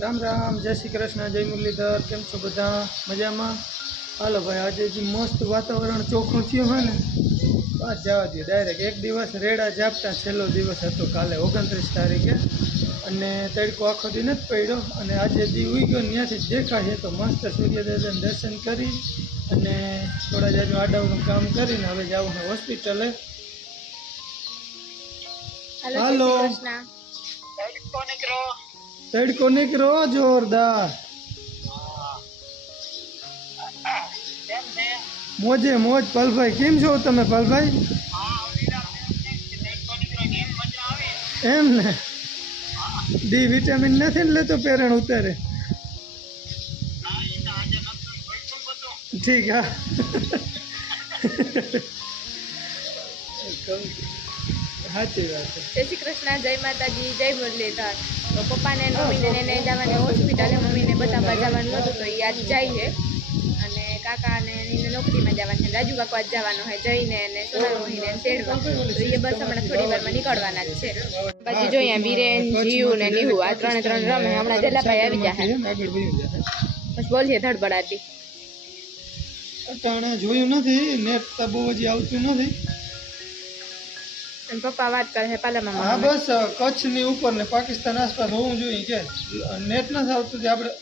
રામ રામ જય શ્રી કૃષ્ણ જય મુરલીધર કેમ છો બધા? મજામાં? હાલો ભાઈ આજે જે મસ્ત વાતાવરણ ચોખ્ખું થયું હોય ને બસ જવા દો ડાયરેક્ટ એક દિવસ રેડા ઝાપટા છેલ્લો દિવસ હતો કાલે ઓગણત્રીસ તારીખે. અને તડકો આખો દી નથી પડ્યો. અને આજે દી ઉઈ ગયો ને ત્યાંથી જ દેખાય તો મસ્ત સૂર્યદેવને દર્શન કરી અને થોડા જાજુ આડાવનું કામ કરીને હવે જવું છે હોસ્પિટલે. હાલો. તડકો નીકળો જોરદાર મોજે મોજ પલભાઈ કેમ છો તમે પલભાઈ? એમ ને ડી વિટામિન નથી ને લેતો પેરણ ઉતારે. ઠીક હા. સાચી વાત છે. જય શ્રી કૃષ્ણ જય માતાજી જય મુરલીધર. તો પપ્પાને મમ્મીને એને જવાની હોસ્પિટલે મમ્મીને બતાવવા જવાનું હતું તો એ આજ જાય છે. અને કાકાને એને નોકરીમાં જવાનું છે રાજુ કાકો આજ જવાનું છે, જઈને એને સોનારોહીને શેડવા તો એ બસ હમણાં થોડી વારમાં નીકળવાના જ છે. પછી જોઈએ બીરેન જીવ ને નીહુ, આ ત્રણે ત્રણ રમે, હમણાં જલાભાઈ આવી જાય બસ બોલીએ ધડબડાટી. અટાણે જોયું નથી, નેટ તો બહુ હજી આવતું નથી. અને પપ્પા વાત કરે છે હા પાલામાં બસ કચ્છની ઉપર ને પાકિસ્તાન આસપાસ હોવું જોઈએ કે. નેટ નથી આવતું આપણે.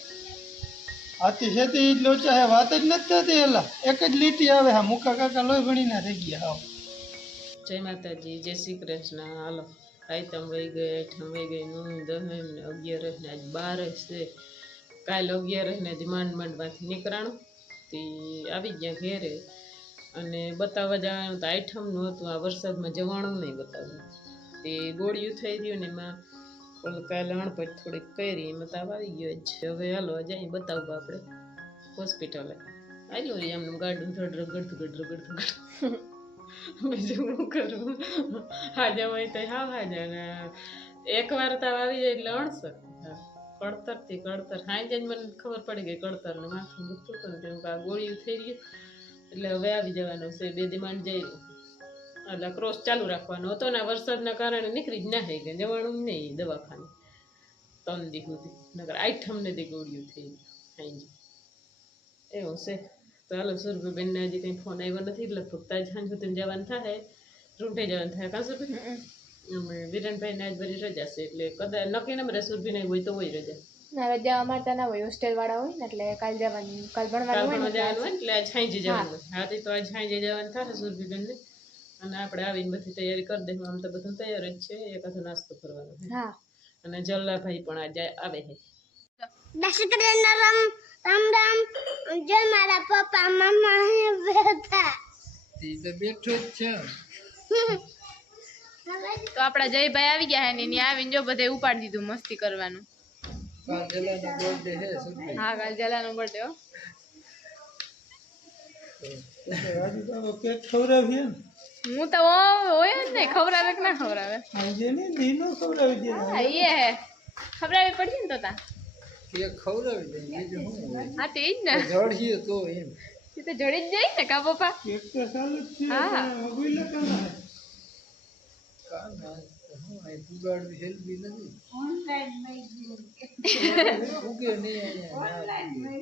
આથી ખેતી જ લોચા હે વાત જ નથી થતી એલા. એક જ લીટી આવે હા મુકા કાકા લોહી ભણી ના થઈ ગયા હાવ જય માતાજી જય શ્રી કૃષ્ણ. હાલો આઈટમ વહી ગઈ આઈટમ વહી ગઈ નું દહેમ ને અગિયાર ને આજ બારસ છે. કાલ અગિયાર ને માંડ માંડમાંથી નીકળાણું. તે આવી ગયા ઘેરે. અને બતાવવા જવાનું તો આઈઠમનું હતું, આ વરસાદમાં જવાનું નહીં બતાવ્યું. તે ગોળિયું થઈ રહ્યું ને એમાં પણ કાલે અણપટ થોડીક કરી, એમાં તાવ આવી ગયો જ. હવે હાલો જાય બતાવવા આપણે હોસ્પિટલે. આવ્યું રહી એમનું ગાડું થોડું રગડતું ગડ ગડતું બીજું શું હાજા હોય તો હા હાજા ને એકવાર તાવ આવી જાય એટલે અણસર કળતરથી કળતર. હાઈ જ મને ખબર પડી ગઈ કળતર ને માથું દુખતું હતું ને આ ગોળીઓ થઈ ગઈ એટલે હવે આવી જવાનું છે. બે દિમાન જઈ એટલે ક્રોસ ચાલુ રાખવાનો હતો ને વરસાદના કારણે નીકળી જ ના થઈ ગઈ. જવાનું નહીં દવાખાને. ત્રણ દી સુધી. નકર આઈઠમને દી ગોળીઓ થઈ હાજી એવું છે. તો હાલો સુરભીબેનને હજી કંઈ ફોન આવ્યો નથી. લગભગ તાજ સાંજ સુધી જવાનું થાય. રૂંઢે જવાનું થાય. કાં સુરભી? વિરણભાઈને આજ બધી રજા છે. એટલે કદાચ નક્કી નંબર સુરભી સુરભીને હોય તો હોય રજા. ના રજા અમારતા ના હોય હોસ્ટેલ વાળા હોય ને એટલે કાલ જવાનું કાલ ભણવાનું હોય ને જવાનું એટલે આજ જવાનું. હા તો આજ સાંજે જવાનું થશે સુરભીબેન ને અને આપણે આવીને બધી તૈયારી કરી દઈશું. આમ તો બધું તૈયાર જ છે. એકાદો નાસ્તો કરવાનો હા. અને જલ્લાભાઈ પણ આજે આવે છે. દશકૃષ્ણ રામ રામ રામ. જો મારા પપ્પા મમ્મા હે બેઠા. બેઠો જ છે. તો આપણા જયભાઈ આવી ગયા હે ને આવીને જો બધે ઉપાડી દીધું મસ્તી કરવાનું. હા કાલ જલાનો બર્થડે હો રાજુ બાબા પેટ ખવડાવીએ ને? હું તો હોય જ નહીં કે ના ખવડાવે? આજે ને દી નો દે. હા એ હે. ખવડાવી પડશે ને તો તા. કેક દે બીજું હા તે જ ને. જડીએ તો એમ. તો જડી જ જાય ને કા પપ્પા? કેક તો ચાલુ જ છે હા. કાના હે? કાના હું અહીં પુગાડવી હેલ્પી ઉગે નહીં અહીંયા ના ઉગે.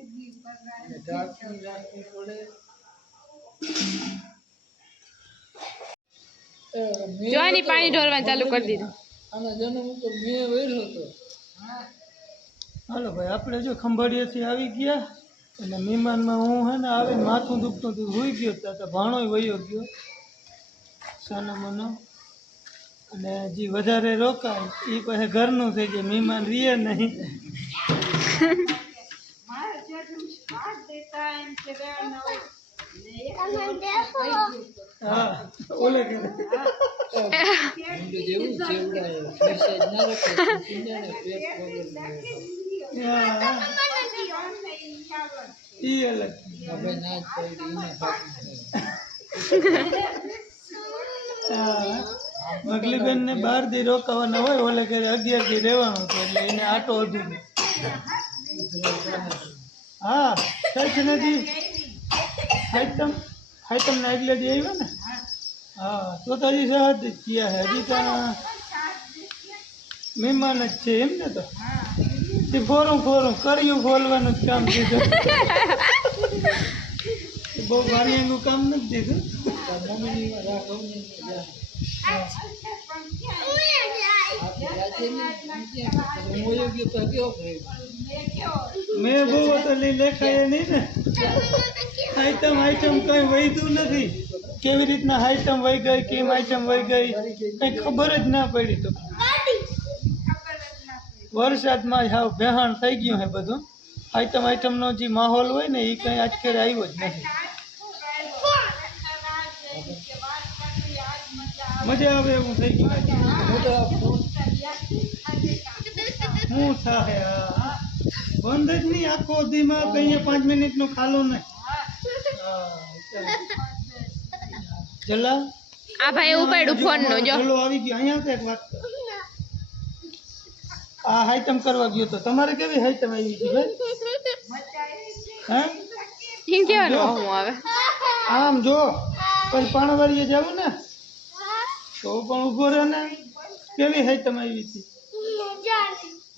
એને ઢાંકણી પડે અ, મેં જો આની હતો. પાણી ઢોરવાનું ચાલુ કરી દીધું આનો જન્મ ઉપર મેં વેર્યો હતો હાલો ભાઈ આપણે જો ખંભાળિયાથી આવી ગયા અને મહેમાનમાં હું હે ને આવીને માથું દુખતું હતું હોઈ ગયો ત્યાં તો ભાણોય વયો ગયો સાનો મનો અને જે વધારે રોકાય એ પછી ઘરનું થઈ જાય મહેમાન રીએ નહીં. હા અલગ. હા. મગલીબેન ને બાર દી રોકાવાના હોય, ઓલે ઘરે અગિયાર દી રહેવાનું છે, એટલે એને આટો અધૂરો. હા કઈ નથી આઈટમ આઈટમ ને એટલે દી આવ્યો ને? હા, તો તો હજી સહજ જ થયા છે હજી તો મહેમાન જ છે એમ ને તો. તે ફોરું ફોરું, કર્યું ફોલવાનું જ કામ દીધું બહુ ભારીનું કામ નથી દીધું. મેં બહુ લઈ લેખાય નહીં ને. આઈટમ આઈટમ કઈ વહીતું નથી. કેવી રીતના આઈટમ વહી ગઈ, કેમ આઈટમ વહી ગઈ, કઈ ખબર જ ના પડી તો. વરસાદમાં હાવ બેહાણ થઈ ગયું હે બધું. આઈટમ આઈટમનો જે માહોલ હોય ને એ કંઈ આજકાલ આવ્યો જ નથી. મજા આવે એવું થઈ ગયું શું થાય આ? બંધ જ નહીં આખો દીમાં કઈ પાંચ મિનિટનું ખાલો નહીં જલા આ ભાઈ ઉપાડ્યું ફોનનું જો જલો આવી ગયો અહીંયા તો એક વાત કર. આ હાઈટમ કરવા ગયો તો તમારે કેવી હાઈટમ આવી હતી ભાઈ હા એમ કેવાનું હું આવે આમ જો પછી પાણવાડીએ જવું ને તો પણ ઊભો રહે ને કેવી હાઈટમ આવી હતી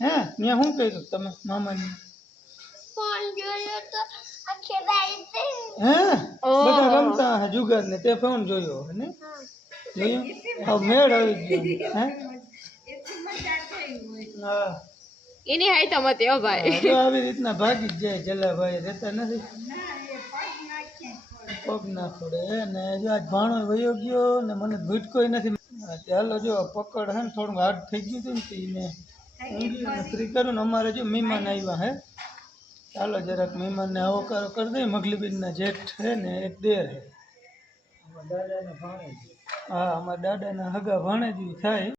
હે ત્યાં શું કર્યું તમે મામાની? ફોન જોયો તો આખી રાત. હે ઓહ. બધા રમતા હે જુગાર ને તે ફોન જોયો હે ને? જોયું હવે મેળ આવી ગયો. હે? હા. એની હાઈ તો મતી હો ભાઈ. હા, તો આવી રીતના ભાગી જ જાય જલાભાઈ રહેતા નથી. પગ ના ફોડે ને જો આજ ભાણો વયો ગયો ને મને ભૂટકોય નથી હાલો જો પકડ હે ને થોડું હાર્ડ થઈ ગયું હતું ને એને ઊંઘી ફ્રી. કર્યું ને અમારે જો મહેમાન આવ્યા હે. ચાલો જરાક મહેમાનને આવકારો કરી દઈએ મગલીબીનના જેઠ છે ને એક દેર હે. હા અમારા દાદાના હગા ભાણેજી થાય.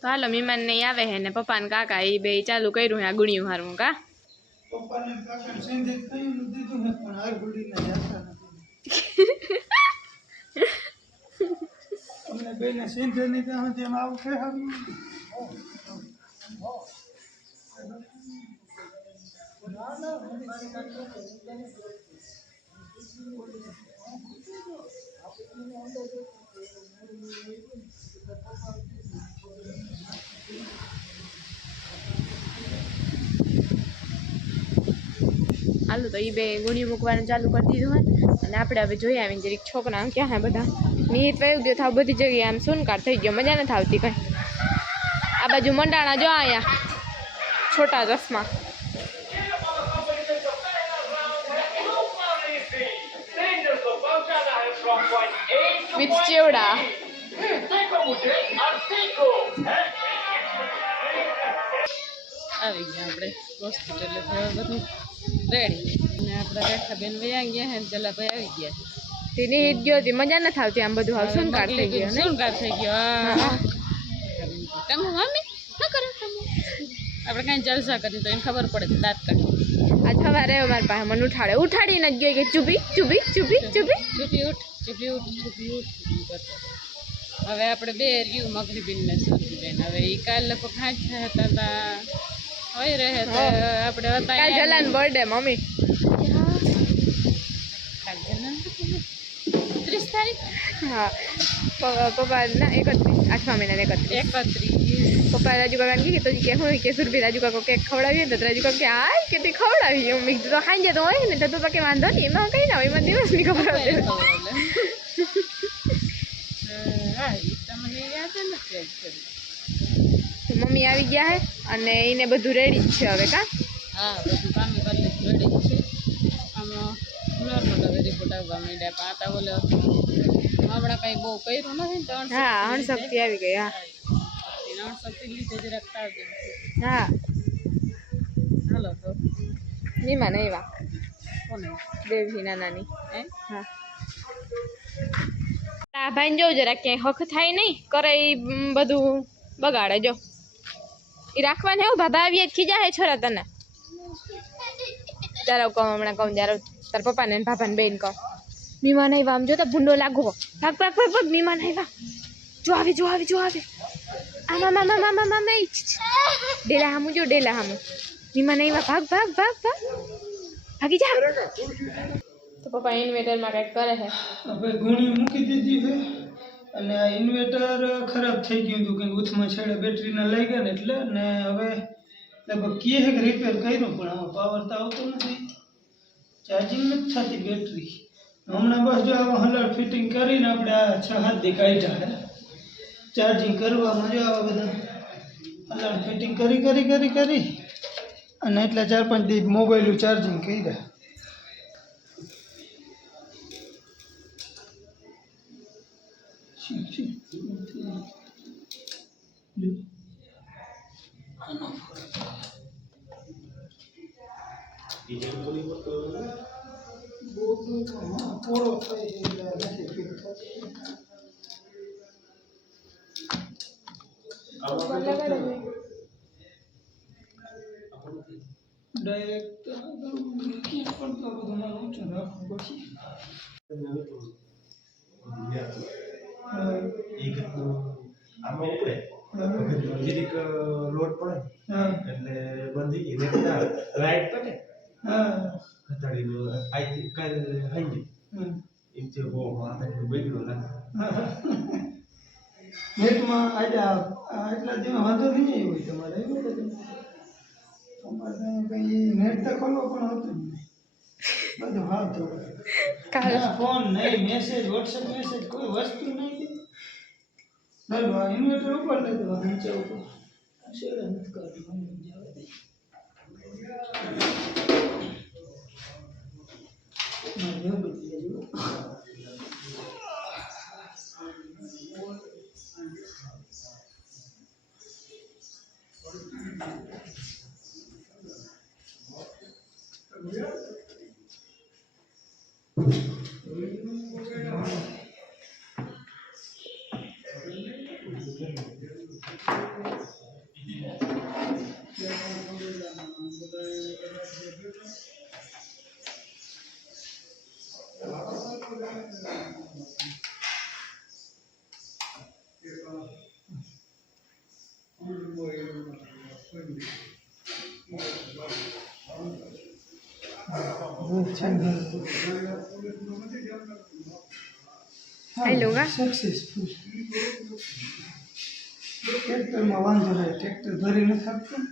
તો હાલો મહેમાન ને આવે હે ને પપ્પા ને કાકા એ બે ચાલુ કર્યું હે આ ગુણ્યું હારું કા? પપ્પાને ને કાકાને સંદેશ કહ્યું દીધું ને પણ હાર ગુડીને જાતા નથી. અમને બેને સિંધે ની ત્યાં સુધી આવું છે. હાલો, તો એ બે ગુણ્યું મૂકવાનું ચાલુ કરી દીધું હોય અને આપણે હવે જોઈ આવીને જરીક છોકરા ક્યાં હે બધા નિહિત વયું ગયો, થાવ બધી જગ્યાએ આમ સુનકાર થઈ ગયો, મજા નથી આવતી કઈ. આ બાજુ મંડાણા જો અહીંયા, છોટા ચશ્મા. વિથ ચેવડા. આવી ગયા આપણે હોસ્પિટલે બધું રેડી અને આપણા રેખાબેન વયા ગયા હે જલાભાઈ આવી ગયા તે હિટ ગયો હતી. મજા નથી આવતી આમ બધું. હાવ સુનકાર થઈ ગયો ને સુનકાર થઈ ગયો. તમે મમ્મી શું કરો તમે? આપણે કાંઈ જલસા કરી તો એને ખબર પડે દાંત કાઢી. આજ સવારે અમારા પાસે મને ઉઠાડે. ઉઠાડીને જ ગઈ કે ચૂપી ચૂપી ચૂપી ચૂપી ચૂપી. ઉઠ ચૂપી ઉઠ ચૂપી ઉઠ. હવે આપણે બે રહ્યું મગરીબીન ને સુરતીબેન હવે એ કાલ લગભગ હાથ હતા તા હોય રહે આપણે હતા કાલ જલાન બર્થડે મમ્મી કાલ જલાન ત્રીસ તારીખ હા પપ્પા ના એકત્રીસ આઠમા મહિના એકત્રીસ. એકત્રીસ. પપ્પા રાજુ કાકા કે તો કે હોય કે સુરભી રાજુ કાકો કેક ખવડાવીએ ને તો રાજુ કાકા કે હા કે તે ખવડાવી એમ મેં તો ખાઈ તો હોય ને તો પપ્પા કે વાંધો નહીં એમાં કઈ ના હોય એમાં દિવસની ખબર હા actually. મમ્મી આવી ગયા હે અને એને બધું રેડી જ છે હવે કા? હા બધું કામ કરી નોર્મલ હવે રિપોર્ટ આવવા માંડ્યા. પણ આ તો ઓલો હમણાં કંઈ બહુ કર્યું નથી ને તો હા અણશક્તિ આવી ગઈ હા. શક્તિ લીધે જરાક તાવ જેવું છે. હા. હાલો તો. મહેમાન આવ્યા કોને? દેવજી નાનાની. હે? હા. આ ભાઈને જોઉં જરા ક્યાંય હક થાય નહીં કરે ઈ મ, બધું બગાડે જો. એ રાખવાને એવું બાબા આવીએ ખીજા હે છોરા તને. ચાલો કહું હમણાં કહું જ્યારે તાર પપ્પાને ને બાપાને બેન કહો. મીમા નહીં આમ જોતા ભૂંડો લાગો. ભાગ ભાગ ભાગ ભાગ મીમા આવ્યા જો આવે જો આવે જો આવે. આમ છી, છી. ડેલા હામું જો ડેલા હામું. મીમા આવ્યા ભાગ ભાગ ભાગ ભાગ. ભાગી જા. તો પપ્પા ઇન્વેટરમાં કંઈક કરે છે. હવે ગુણી મૂકી દીધી છે. અને આ ઇન્વર્ટર ખરાબ થઈ ગયું હતું કે ઉથમાં છેડે બેટરીના લઈ ગયા ને એટલે ને હવે લગભગ કહે છે કે રિપેર કર્યું પણ આમાં પાવર તો આવતો નથી. ચાર્જિંગ નથી થતી બેટરી. હમણાં બસ જો આવા હલર ફિટિંગ કરીને આપણે આ છ હાથ દી કાઢ્યા ચાર્જિંગ કરવામાં જો આવા બધા હલર ફિટિંગ કરી કરી કરી કરી અને એટલા ચાર પાંચ દી મોબાઈલનું ચાર્જિંગ કર્યા. શીખ શીખ ફિટ થતો. ડાયરેક્ટ ક્યાં પણ તો બધું મારે ઊંચું રાખવું પડશે હા, આમાં ઉપડે હા, જીરીક લોડ પડે હા, એટલે બંધી ગઈ ને ના રાઈટ પડે હાઈ હમ. એમ છે બહુ માથા બગડ્યો લાગે નેટમાં આટલા આ- આ એટલા દિવસ વાંધો નહીં આવ્યો હોય તમારે એવું બધું તમારે ત્યાં કંઈ નેટ તો ખોલવો પણ હતું જ નહીં બધું કાલ ના ફોન નહીં મેસેજ વોટ્સએપ મેસેજ કોઈ વસ્તુ નહીં ચાલો ઇન્વર્ટર ઉપર લેતો આ નીચે ઉપર શેડા નથી કરતું Thank you. હેલો ગા સક્સેસફુલ ટ્રેક્ટરમાં વાંધો નહીં ટ્રેક્ટર ભરી નથી આપતું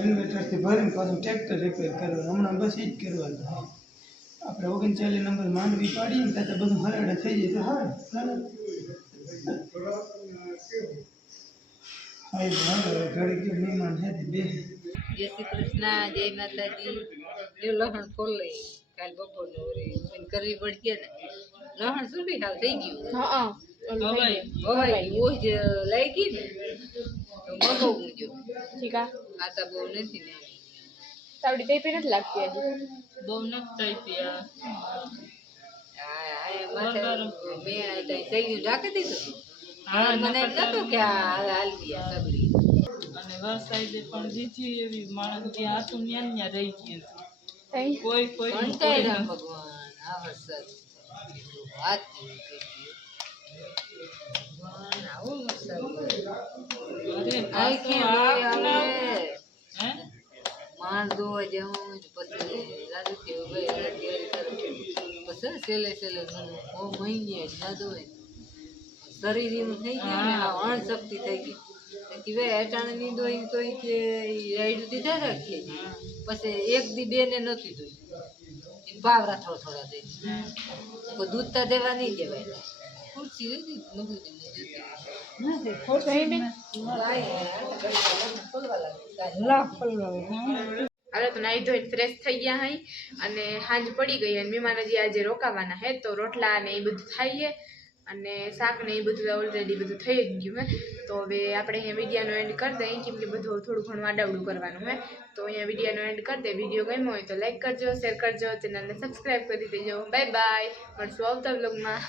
ઇન્વર્ટરથી ભરીને પાછું ટ્રેક્ટર રિપેર કરવાનું. હમણાં બસ એ જ કરવાનું. આપણે ઓગણચાલીસ નંબર માંડવી પાડીએ ને ત્યાં તો બધું હરાડે થઈ જાય તો હા ચાલો હા એ વાંધો નહીં. ઘડી કે મહેમાન છે તે બે જય શ્રી કૃષ્ણ જય માતાજી એ લહણ ફોલ લઈ કાલ બપોરને ઓરી કોઈ કરવી પડશે ને લહણ શું બી હાલ થઈ ગયું હા ઓલું થઈ ગયું. હવે એવું જ લઈ ગઈ ને તો મગાવવું જો ઠીક આ આ તો બહુ નથી ને તાવડી તઈ નથી લાગતી હજી બહુ નથી થઈ ત્યાં આ આ એ માથે મેં આ તઈ થઈ કોઈ કોઈ? ભગવાન આ વરસાદ વાત જેવું અરે આઈ પાછો રાજુ કે ભાઈ પછી સેલે સેલે ઓ મહિને જાદુ શરીર એનું થઈ ગયું ને આ અણશક્તિ થઈ ગઈ. કે અટાણે ની દોઈ તો એ કે રાઈડ દીધા રાખીએ પછી એક દી બે ને નથી દોઈ ઈ પાવરા થોડા થોડા દઈ કોઈ દૂધ તો દેવા નહીં દેવાય. ખુરશી નથી તઈ બેન હાલો તો નાહી ધોઈને ફ્રેશ થઈ ગયા હઈ અને સાંજ પડી ગઈ અને મહેમાન હજી આજે રોકાવાના હે તો રોટલા ને એ બધું ખાઈએ અને શાક ને એ બધું ઓલરેડી બધું થઈ જ ગયું હે. તો હવે આપણે અહીંયા વિડીયાનો એન્ડ કરી દઈએ, કેમ કે બધું થોડું ઘણું આડાવડું કરવાનું હે. તો અહીંયા વિડીયાનો એન્ડ કરી દે વીડિયો ગમ્યો હોય તો લાઈક કરજો શેર કરજો, ચેનલને સબસ્ક્રાઈબ કરી દેજો. બાય બાય મળશું આવતા વ્લોગમાં